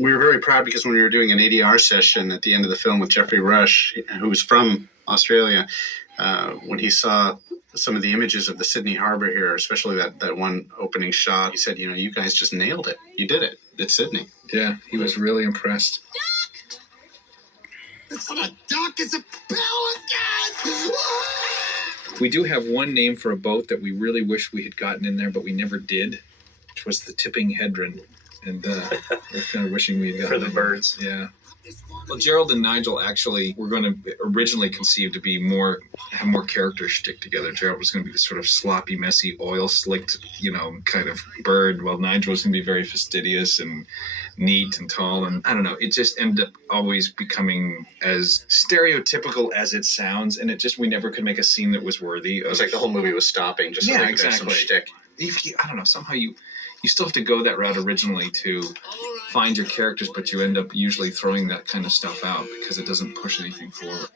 We were very proud because when we were doing an ADR session at the end of the film with Jeffrey Rush, who's from Australia, when he saw some of the images of the Sydney Harbour here, especially that one opening shot, he said, you guys just nailed it. You did it. It's Sydney. Yeah, he was really impressed. Duck! It's not a duck, it's a pelican! We do have one name for a boat that we really wish we had gotten in there, but we never did, which was the Tipping Hedron. And we're kind of wishing we had gotten for the birds. Yeah. Well, Gerald and Nigel actually were going to originally conceive to be have more character shtick together. Gerald was going to be this sort of sloppy, messy, oil-slicked, kind of bird, while Nigel was going to be very fastidious and neat and tall. And I don't know, it just ended up always becoming as stereotypical as it sounds, and we never could make a scene that was worthy. It was like the whole movie was stopping just so they could have some shtick. I don't know, somehow you still have to go that route originally to find your characters, but you end up usually throwing that kind of stuff out because it doesn't push anything forward.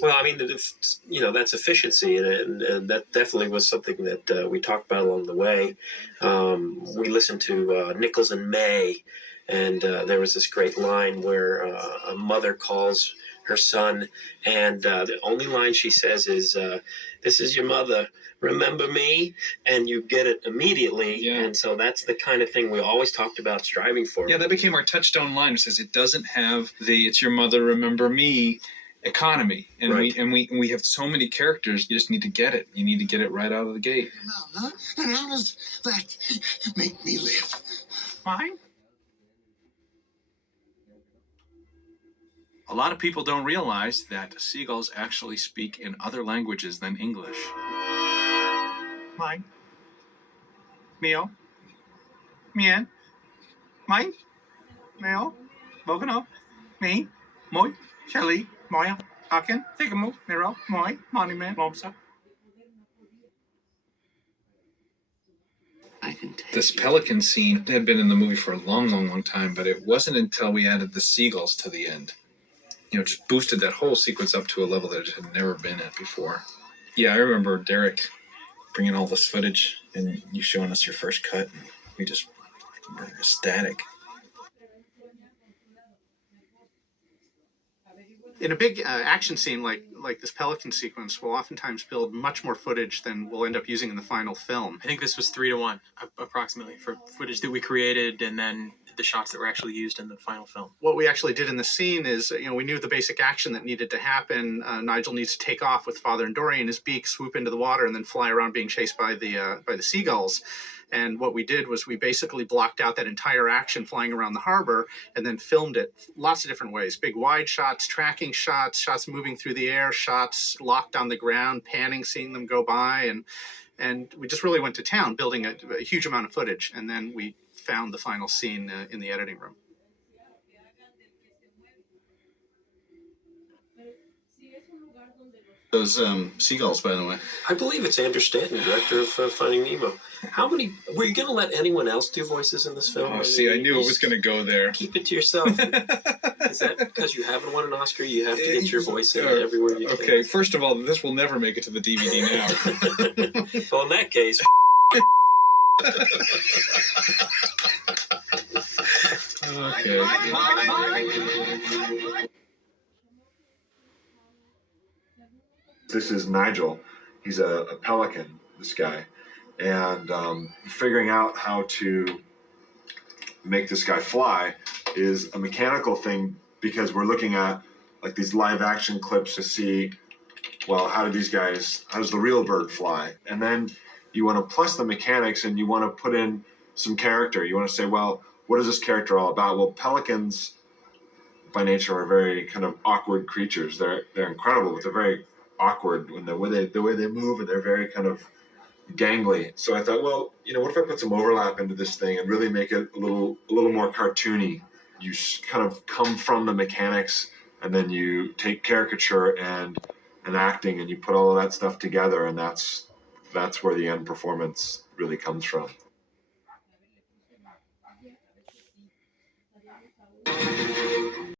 Well, I mean, that's efficiency, and that definitely was something that we talked about along the way. We listened to Nichols and May, and there was this great line where a mother calls her son, and the only line she says is, "This is your mother. Remember me?" And you get it immediately. Yeah. And so that's the kind of thing we always talked about striving for. Yeah, that became our touchstone line. It says it doesn't have the "it's your mother, remember me" economy. And right. we have so many characters, you just need to get it. You need to get it right out of the gate. Huh? And how does that make me live? Fine. A lot of people don't realize that seagulls actually speak in other languages than English. Mine. Mio. Mien. Mine. Meo. Bogano. Me. Moi. Shelly. Moya. Akin. Thikamu. Miro. Moi. Monument. Lomsa. This pelican scene had been in the movie for a long, long, long time, but it wasn't until we added the seagulls to the end. Just boosted that whole sequence up to a level that it had never been at before. Yeah, I remember Derek bringing all this footage and you showing us your first cut, and we just were ecstatic. In a big action scene like this pelican sequence, we'll oftentimes build much more footage than we'll end up using in the final film. I think this was 3-1 approximately for footage that we created and then the shots that were actually used in the final film. What we actually did in the scene is, we knew the basic action that needed to happen. Nigel needs to take off with Father and Dory in his beak, swoop into the water, and then fly around being chased by the seagulls. And what we did was we basically blocked out that entire action flying around the harbor and then filmed it lots of different ways. Big wide shots, tracking shots, shots moving through the air, shots locked on the ground, panning, seeing them go by. And we just really went to town building a huge amount of footage. And then we found the final scene in the editing room. Those seagulls, by the way. I believe it's Andrew Stanton, director of Finding Nemo. How many... Were you going to let anyone else do voices in this film? Oh, see, I knew it was going to go there. Keep it to yourself. Is that because you haven't won an Oscar? You have to get your voice in everywhere you can. Okay, first of all, this will never make it to the DVD now. Well, in that case... Okay. This is Nigel. He's a pelican, this guy. And figuring out how to make this guy fly is a mechanical thing because we're looking at like these live action clips to see, well, how does the real bird fly? And then you want to plus the mechanics and you want to put in some character. You want to say, well, what is this character all about? Well, pelicans by nature are very kind of awkward creatures. They're incredible, but they're very awkward when the way they move, and they're very kind of gangly. So I thought, well, what if I put some overlap into this thing and really make it a little more cartoony? You kind of come from the mechanics, and then you take caricature and acting, and you put all of that stuff together, and that's where the end performance really comes from.